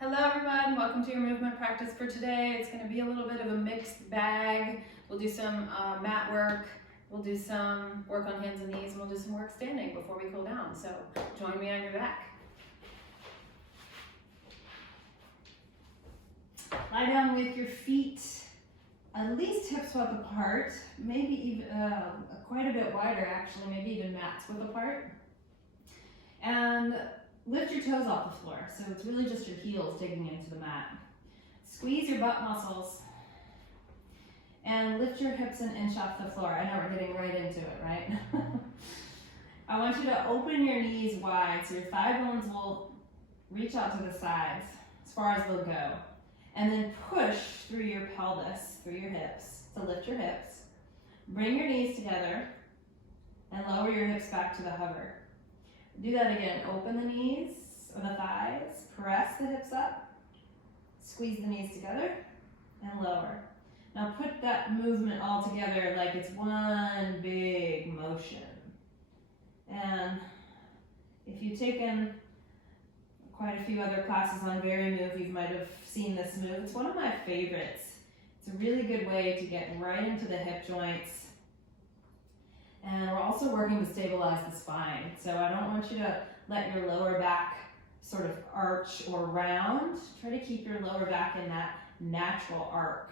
Hello everyone, welcome to your movement practice for today. It's going to be a little bit of a mixed bag. We'll do some mat work, we'll do some work on hands and knees, and we'll do some work standing before we cool down. So join me on your back. Lie down with your feet at least hip width apart, maybe even quite a bit wider actually, maybe even mat's width apart. And lift your toes off the floor, so it's really just your heels digging into the mat. Squeeze your butt muscles and lift your hips an inch off the floor. I know we're getting right into it, right? I want you to open your knees wide so your thigh bones will reach out to the sides as far as they'll go. And then push through your pelvis, through your hips, to lift your hips. Bring your knees together and lower your hips back to the hover. Do that again. Open the knees or the thighs, press the hips up, squeeze the knees together, and lower. Now put that movement all together like it's one big motion. And if you've taken quite a few other classes on Varimove, you might have seen this move. It's one of my favorites. It's a really good way to get right into the hip joints. And we're also working to stabilize the spine. So I don't want you to let your lower back sort of arch or round. Try to keep your lower back in that natural arc.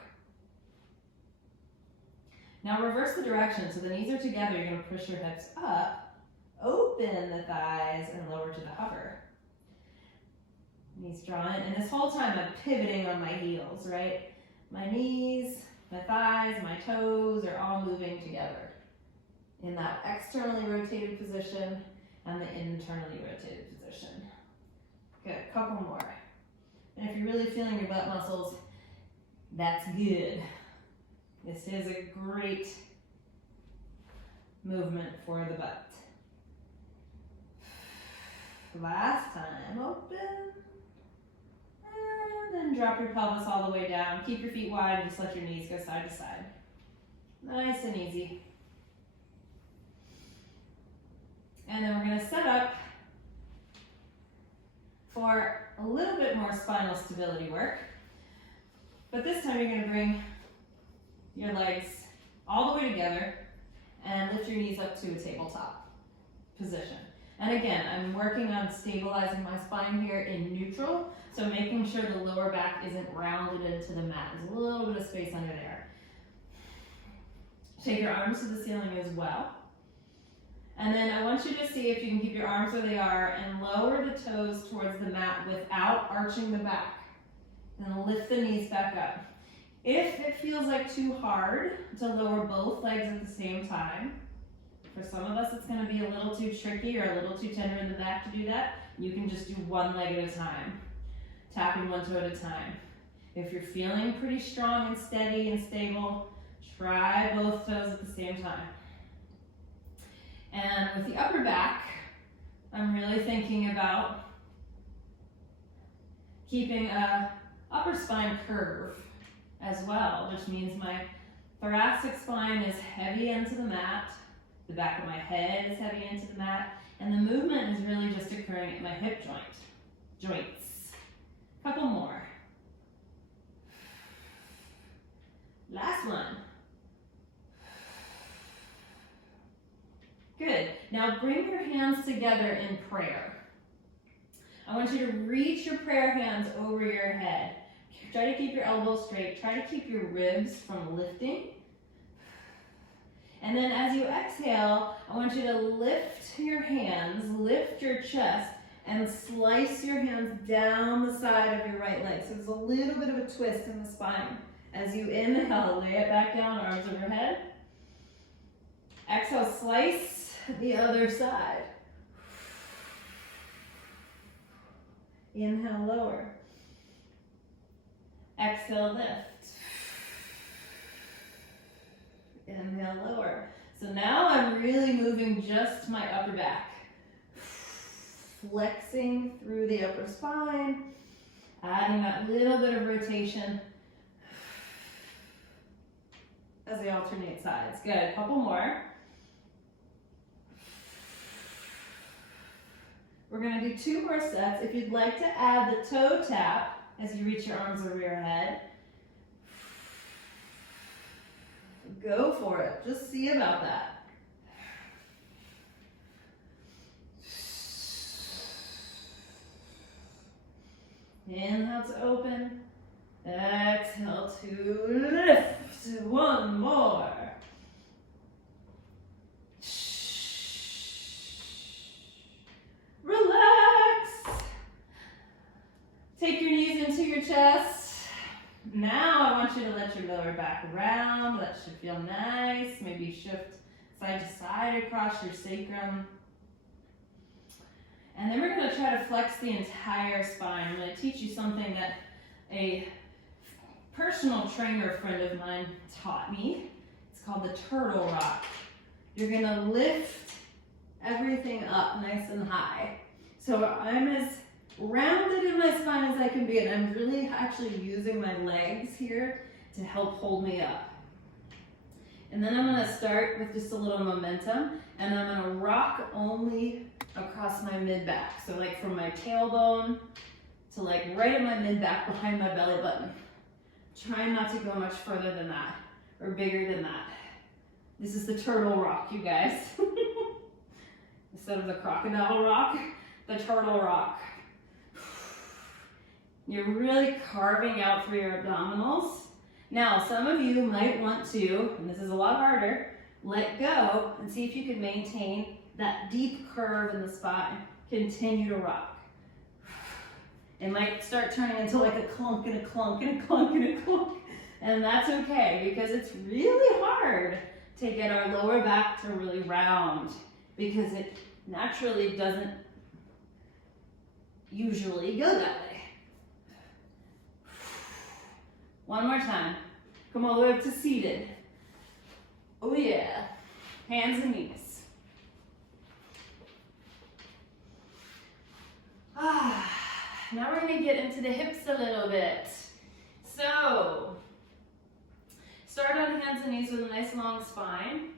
Now reverse the direction. So the knees are together. You're going to push your hips up, open the thighs, and lower to the hover. Knees drawn in. And this whole time I'm pivoting on my heels, right? My knees, my thighs, my toes are all moving together in that externally rotated position and the internally rotated position. Good, couple more. And if you're really feeling your butt muscles, that's good. This is a great movement for the butt. Last time, open. And then drop your pelvis all the way down. Keep your feet wide and just let your knees go side to side. Nice and easy. And then we're going to set up for a little bit more spinal stability work. But this time you're going to bring your legs all the way together and lift your knees up to a tabletop position. And again, I'm working on stabilizing my spine here in neutral, so making sure the lower back isn't rounded into the mat. There's a little bit of space under there. Take your arms to the ceiling as well. And then I want you to see if you can keep your arms where they are and lower the toes towards the mat without arching the back. Then lift the knees back up. If it feels like too hard to lower both legs at the same time, for some of us it's going to be a little too tricky or a little too tender in the back to do that. You can just do one leg at a time, tapping one toe at a time. If you're feeling pretty strong and steady and stable, try both toes at the same time. And with the upper back, I'm really thinking about keeping a upper spine curve as well, which means my thoracic spine is heavy into the mat, the back of my head is heavy into the mat, and the movement is really just occurring at my hip joints. Couple more. Last one. Good. Now bring your hands together in prayer. I want you to reach your prayer hands over your head. Try to keep your elbows straight. Try to keep your ribs from lifting. And then as you exhale, I want you to lift your hands, lift your chest, and slice your hands down the side of your right leg. So there's a little bit of a twist in the spine. As you inhale, lay it back down, arms overhead. Exhale, slice the other side. Inhale, lower. Exhale, lift. Inhale, lower. So now I'm really moving just my upper back. Flexing through the upper spine, adding that little bit of rotation as I alternate sides. Good, a couple more. We're going to do 2 more sets. If you'd like to add the toe tap as you reach your arms over your head. Go for it. Just see about that. Inhale to open. Exhale to lift. One more. Relax. Take your knees into your chest. Now I want you to let your lower back round. That should feel nice. Maybe shift side to side across your sacrum. And then we're going to try to flex the entire spine. I'm going to teach you something that a personal trainer friend of mine taught me. It's called the turtle rock. You're going to lift everything up nice and high. So I'm as rounded in my spine as I can be, and I'm really actually using my legs here to help hold me up. And then I'm going to start with just a little momentum, and I'm going to rock only across my mid-back. So like from my tailbone to like right at my mid-back behind my belly button. Trying not to go much further than that or bigger than that. This is the turtle rock, you guys. Instead of the crocodile rock, the turtle rock. You're really carving out through your abdominals. Now, some of you might want to, and this is a lot harder, let go and see if you can maintain that deep curve in the spine. Continue to rock. It might start turning into like a clunk and a clunk and a clunk and a clunk. And that's okay, because it's really hard to get our lower back to really round, because it naturally doesn't usually go that way. One more time. Come all the way up to seated. Oh yeah. Hands and knees. Now we're going to get into the hips a little bit. So, start on hands and knees with a nice long spine.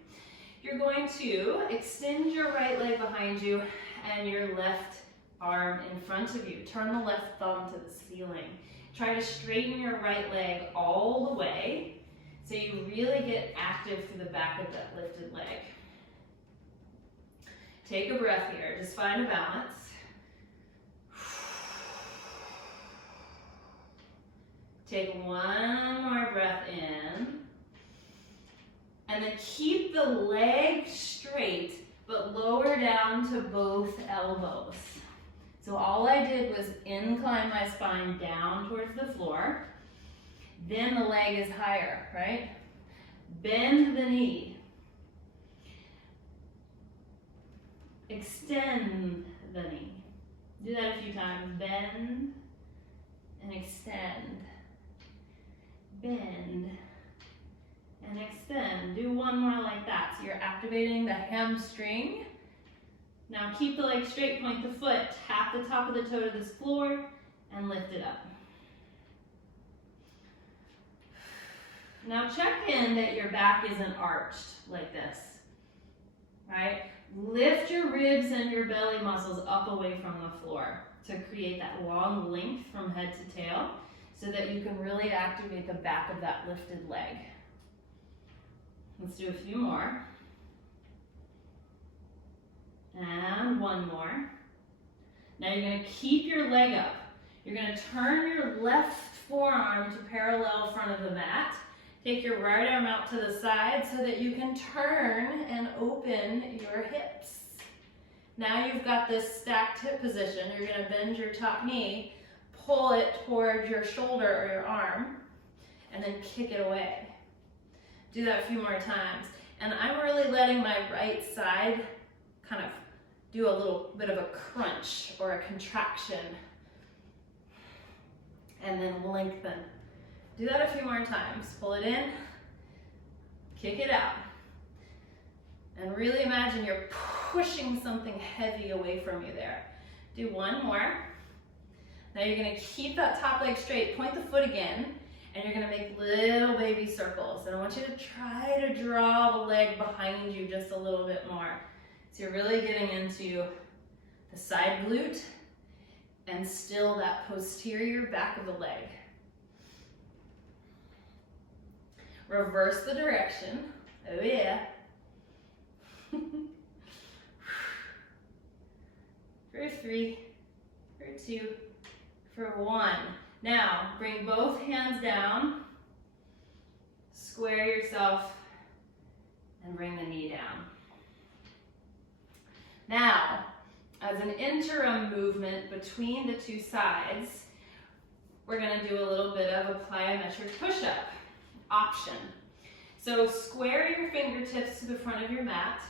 You're going to extend your right leg behind you and your left arm in front of you. Turn the left thumb to the ceiling. Try to straighten your right leg all the way so you really get active through the back of that lifted leg. Take a breath here. Just find a balance. Take one more breath in. And then keep the leg straight, but lower down to both elbows. So all I did was incline my spine down towards the floor. Then the leg is higher, right? Bend the knee. Extend the knee. Do that a few times. Bend and extend. Bend and extend. Do one more like that. So you're activating the hamstring. Now keep the leg straight, point the foot, tap the top of the toe to this floor, and lift it up. Now check in that your back isn't arched like this, right? Lift your ribs and your belly muscles up away from the floor to create that long length from head to tail so that you can really activate the back of that lifted leg. Let's do a few more. And one more. Now you're going to keep your leg up. You're going to turn your left forearm to parallel front of the mat. Take your right arm out to the side so that you can turn and open your hips. Now you've got this stacked hip position. You're going to bend your top knee, pull it toward your shoulder or your arm, and then kick it away. Do that a few more times. And I'm really letting my right side kind of do a little bit of a crunch or a contraction, and then lengthen. Do that a few more times. Pull it in, kick it out, and really imagine you're pushing something heavy away from you there. Do one more. Now you're going to keep that top leg straight, point the foot again, and you're going to make little baby circles. And I want you to try to draw the leg behind you just a little bit more. So you're really getting into the side glute and still that posterior back of the leg. Reverse the direction. Oh yeah. For 3, for 2, for 1. Now, bring both hands down, square yourself, and bring the knee down. Now, as an interim movement between the two sides, we're going to do a little bit of a plyometric push-up option. So square your fingertips to the front of your mat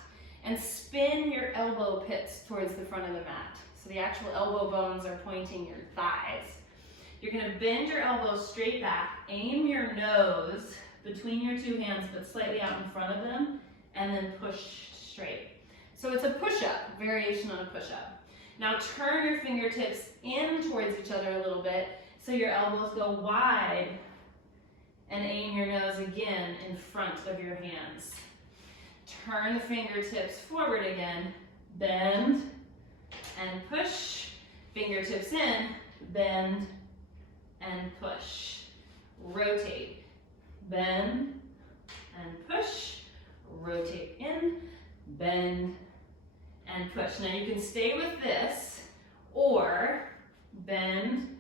and spin your elbow pits towards the front of the mat. So the actual elbow bones are pointing your thighs. You're going to bend your elbows straight back, aim your nose between your two hands but slightly out in front of them, and then push straight. So it's a push-up, variation on a push-up. Now turn your fingertips in towards each other a little bit so your elbows go wide, and aim your nose again in front of your hands. Turn the fingertips forward again, bend and push, fingertips in, bend and push. Rotate, bend and push, rotate in, bend and push. Now you can stay with this, or bend,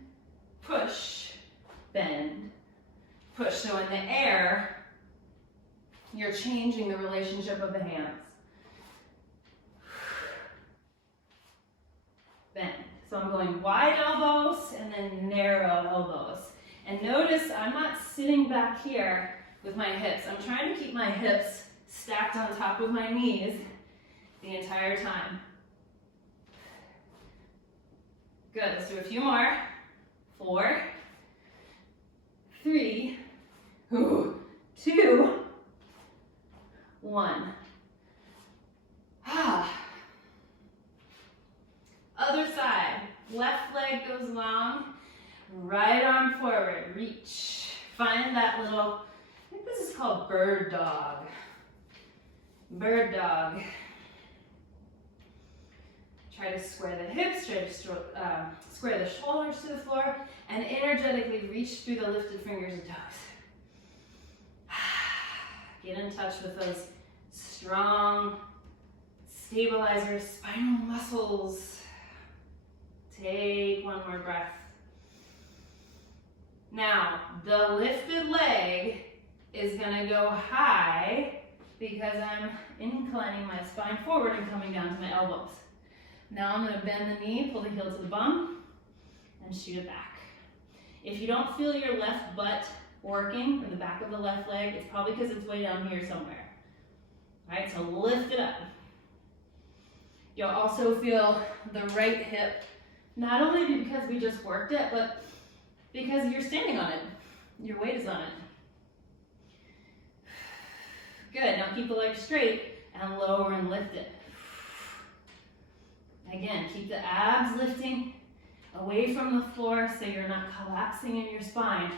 push, bend, push. So in the air, you're changing the relationship of the hands. Bend. So I'm going wide elbows and then narrow elbows. And notice I'm not sitting back here with my hips. I'm trying to keep my hips stacked on top of my knees the entire time. Good, let's do a few more. 4, 3, 2, 1. Other side. Left leg goes long, right arm forward, reach. Find that little, I think this is called bird dog. Bird dog. Try to square the hips, try to square the shoulders to the floor, and energetically reach through the lifted fingers and toes. Get in touch with those strong stabilizer spinal muscles. Take one more breath. Now, the lifted leg is going to go high because I'm inclining my spine forward and coming down to my elbows. Now I'm going to bend the knee, pull the heel to the bum, and shoot it back. If you don't feel your left butt working, or the back of the left leg, it's probably because it's way down here somewhere. All right, so lift it up. You'll also feel the right hip, not only because we just worked it, but because you're standing on it. Your weight is on it. Good, now keep the leg straight and lower and lift it. Again, keep the abs lifting away from the floor so you're not collapsing in your spine.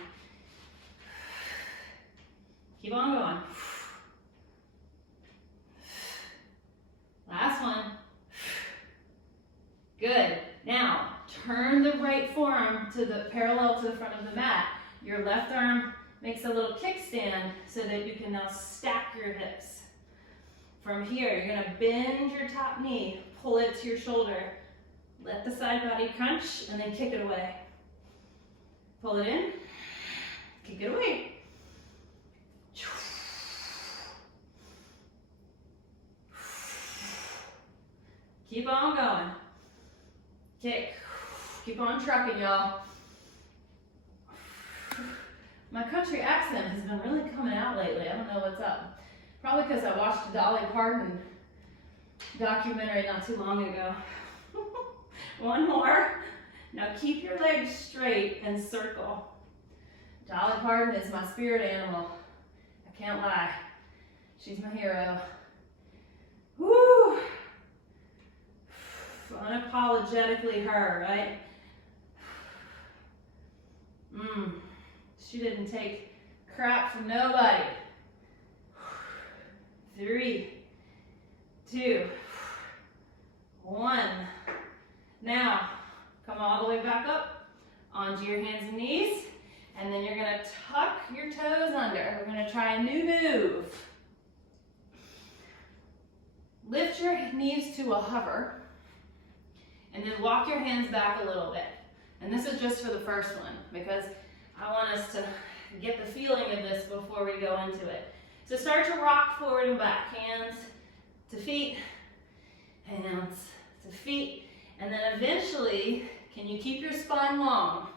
Keep on going. Last one. Good. Now, turn the right forearm to the parallel to the front of the mat. Your left arm makes a little kickstand so that you can now stack your hips. From here, you're going to bend your top knee, pull it to your shoulder, let the side body crunch, and then kick it away. Pull it in, kick it away. Keep on going. Kick. Keep on trucking, y'all. My country accent has been really coming out lately. I don't know what's up. Probably because I watched a Dolly Parton documentary not too long ago. One more. Now keep your legs straight and circle. Dolly Parton is my spirit animal. I can't lie. She's my hero. Woo! Unapologetically her, right? She didn't take crap from nobody. 3, 2, 1. Now, Come all the way back up onto your hands and knees. And then you're gonna tuck your toes under. We're gonna try a new move. Lift your knees to a hover. And then walk your hands back a little bit. And this is just for the first one because I want us to get the feeling of this before we go into it. So start to rock forward and back. Hands to feet, hands to feet. And then eventually, can you keep your spine long?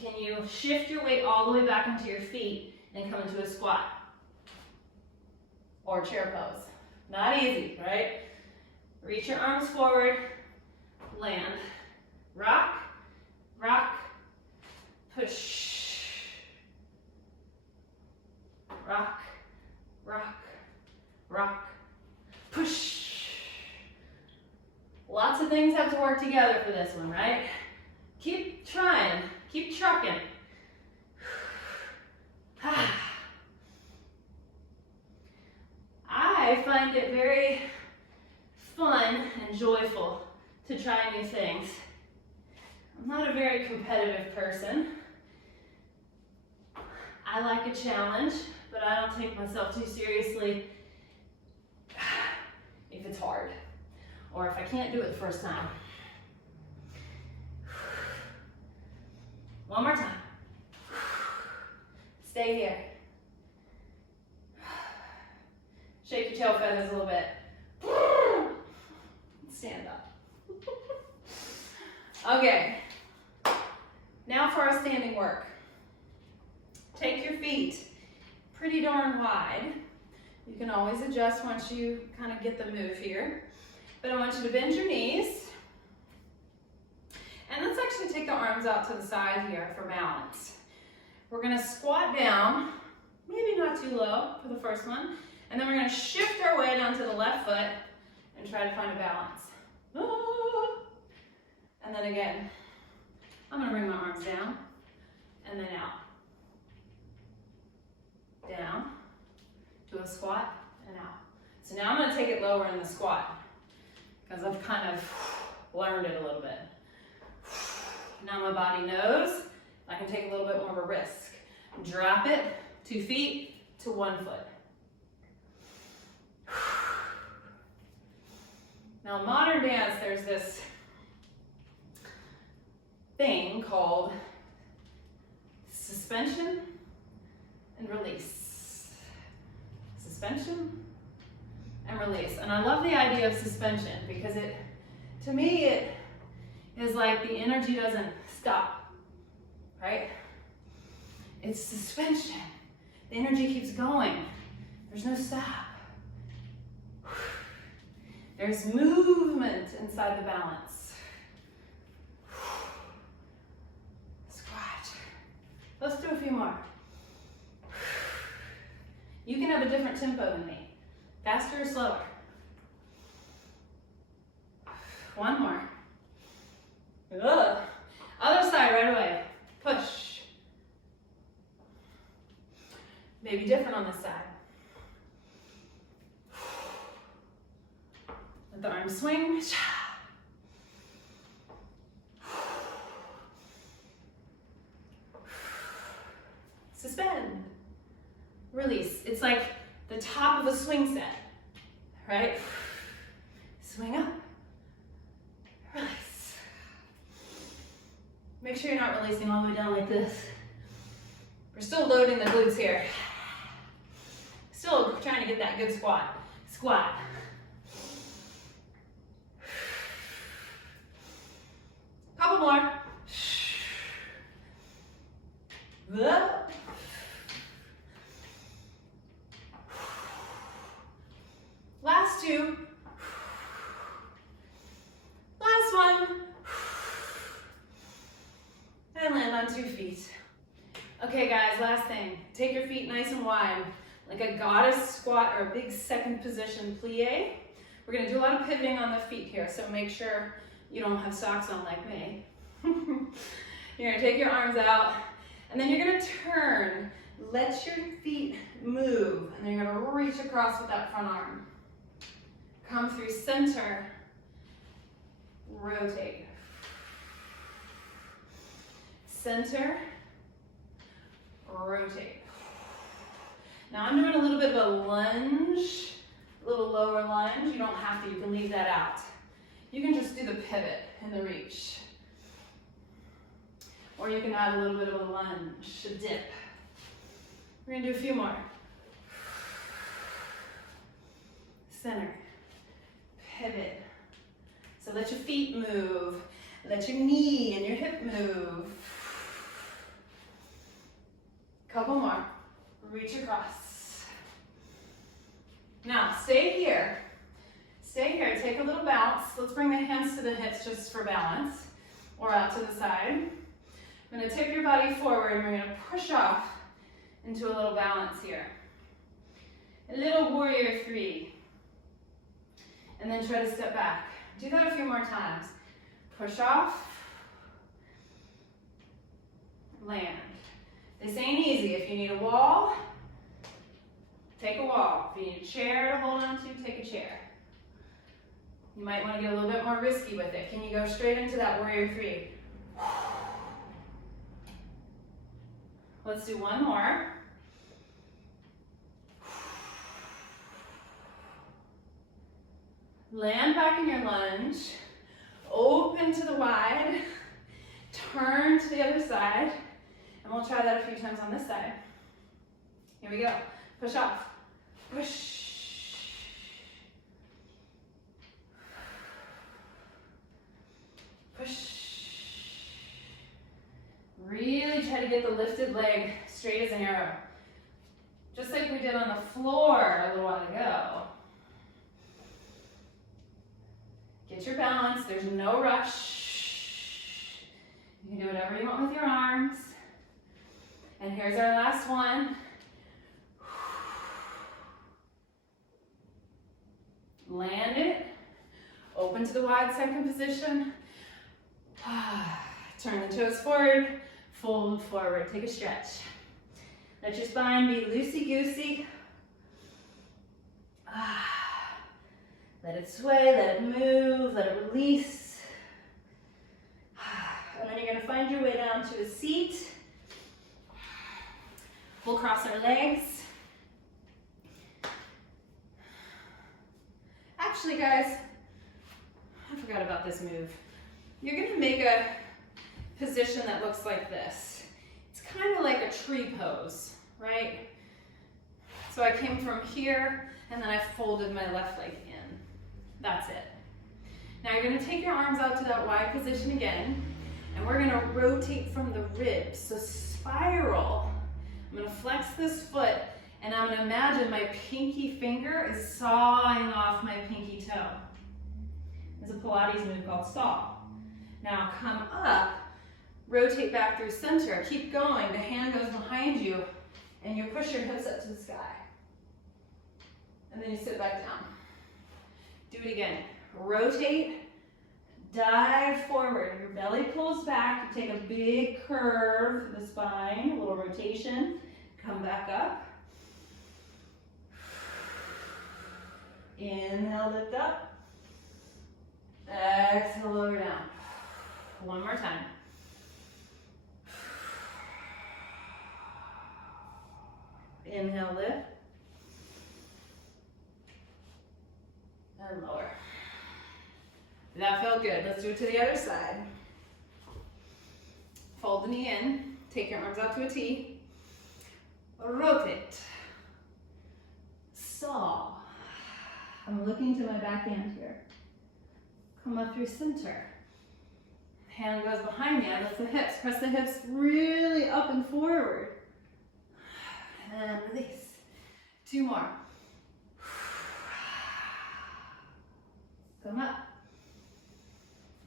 Can you shift your weight all the way back into your feet and come into a squat? Or chair pose. Not easy, right? Reach your arms forward, land. Rock, rock, push. Rock, rock, rock, push. Lots of things have to work together for this one, right? Keep trying, keep trucking. I find it very fun and joyful to try new things. I'm not a very competitive person. I like a challenge, but I don't take myself too seriously if it's hard or if I can't do it the first time. One more time. Stay here. Shake your tail feathers a little bit. Stand up. Okay. Now for our standing work. Take your feet pretty darn wide. You can always adjust once you kind of get the move here. But I want you to bend your knees. And let's actually take the arms out to the side here for balance. We're gonna squat down, maybe not too low for the first one. And then we're gonna shift our way down to the left foot and try to find a balance. And then again, I'm gonna bring my arms down and then out. Down, to a squat, and out. So now I'm gonna take it lower in the squat because I've kind of learned it a little bit. Now my body knows I can take a little bit more of a risk. Drop it, 2 feet to 1 foot. Now in modern dance, there's this thing called suspension and release. Suspension and release. And I love the idea of suspension because to me, it is like the energy doesn't stop, right? It's suspension. The energy keeps going. There's no stop. There's movement inside the balance. Squat. Let's do a few more. You can have a different tempo than me. Faster or slower. 1 more. Ugh. Other side right away. Push. Maybe different on this side. Let the arms swing. Suspend. Release. It's like the top of a swing set, right? Swing up. Release. Make sure you're not releasing all the way down like this. We're still loading the glutes here. Still trying to get that good squat. Squat. Couple more. Last 2. Last one. And land on 2 feet. Okay guys, last thing. Take your feet nice and wide, like a goddess squat or a big second position plie. We're gonna do a lot of pivoting on the feet here, so make sure you don't have socks on like me. You're gonna take your arms out, and then you're gonna turn. Let your feet move, and then you're gonna reach across with that front arm. Come through center, rotate. center, rotate. Now I'm doing a little bit of a lunge, a little lower lunge. You don't have to, you can leave that out. You can just do the pivot and the reach. Or you can add a little bit of a lunge, a dip. We're gonna do a few more. Center, pivot. So let your feet move. Let your knee and your hip move. Couple more. Reach across. Now, stay here. Stay here. Take a little bounce. Let's bring the hands to the hips just for balance, or out to the side. I'm going to tip your body forward, and we're going to push off into a little balance here. A little warrior 3. And then try to step back. Do that a few more times. Push off. Land. This ain't easy. If you need a wall, take a wall. If you need a chair to hold on to, take a chair. You might want to get a little bit more risky with it. Can you go straight into that warrior 3? Let's do one more. Land back in your lunge. Open to the wide. Turn to the other side. And we'll try that a few times on this side. Here we go. Push off. Push. Push. Really try to get the lifted leg straight as an arrow. Just like we did on the floor a little while ago. Get your balance. There's no rush. You can do whatever you want with your arms. And here's our last one. Land it. Open to the wide second position. Turn the toes forward. Fold forward. Take a stretch. Let your spine be loosey-goosey. Let it sway, let it move, let it release. And then you're going to find your way down to a seat. We'll cross our legs. Actually, guys, I forgot about this move. You're going to make a position that looks like this. It's kind of like a tree pose, right? So I came from here, and then I folded my left leg in. That's it. Now you're going to take your arms out to that wide position again, and we're going to rotate from the ribs. So spiral. I'm going to flex this foot, and I'm going to imagine my pinky finger is sawing off my pinky toe. There's a Pilates move called saw. Now come up, rotate back through center. Keep going. The hand goes behind you, and you push your hips up to the sky. And then you sit back down. Do it again. Rotate, dive forward. Your belly pulls back. You take a big curve through the spine, a little rotation. Come back up. Inhale, lift up. Exhale, lower down. One more time. Inhale, lift. And lower. That felt good. Let's do it to the other side. Fold the knee in. Take your arms out to a T. Rotate. Saw. I'm looking to my back hand here. Come up through center. Hand goes behind me. I lift the hips. Press the hips really up and forward. And release. 2 more. Come up.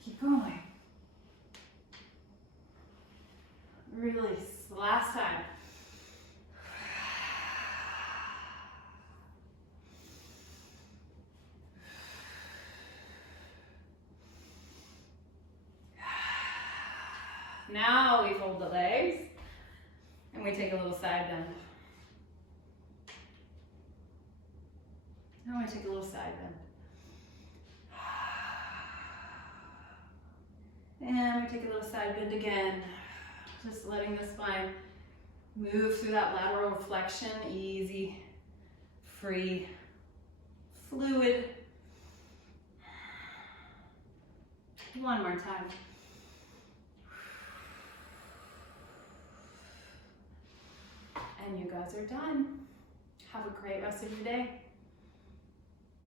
Keep going. Release. Last time. Now we fold the legs and we take a little side bend. Now we take a little side bend. And we take a little side bend again. Just letting the spine move through that lateral flexion, easy, free, fluid. One more time. And you guys are done. Have a great rest of your day.